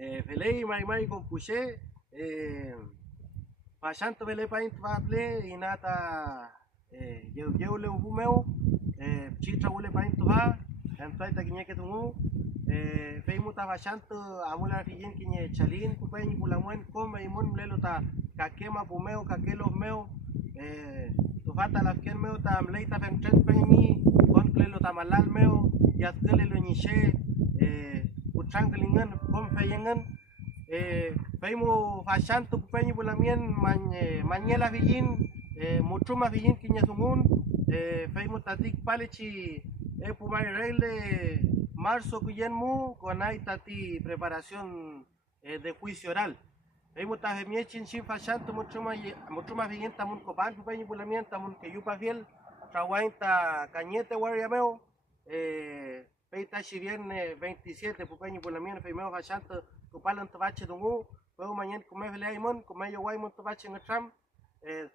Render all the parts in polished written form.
Felei mai con puxe pashanto vele paint vaple inata eu le meu chitra ule paint va entai ta kinye ketungu fei muta pashanto amula fijen kinye chalin kupaini pulamuen koma imun mlelo ta kakema pumeo kakelo meu tu fata la ken meu ta mleita fentret peni kon klelo ta malal meu yatkele lo nishe utrangelingan kom feyengan Paimu fashanto pupenyi bulamien mañela villin muchuma villin kiñazumun paimu tatik palechi pumari regle marzo kuyenmu con ahí tati preparación de juicio oral paimu tajemiechin sin fashanto muchuma villin tamun copan pupenyi bulamien tamun que yupa fiel trawainta cañete guariameo peita si viernes 27 pupenyi bulamien feimeo fashanto kupalan tabache dungu Pau mañana come vele aimon, come yo waimon to bache ngatram,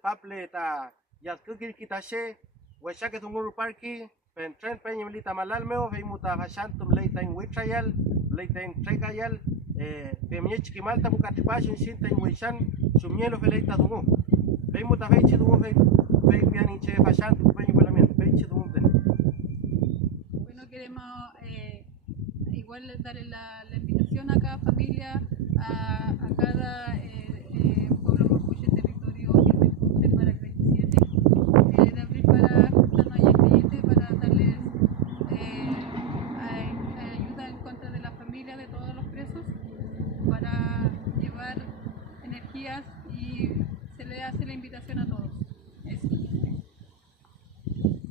paple ta yatkir kitashe, wesha ke tunguru parki, pen tren pen yimlita malal meo, veimuta hashantum leita in witrayal, leita in tregayal, femyech kimalta bukatipashin sinta in wishan, sumielo veleita dungu. Veimuta veichi dungu vei pianiche hashantum pen yimlamen, veichi dungu den. Bueno, queremos igual darle la invitación a cada familia, a cada pueblo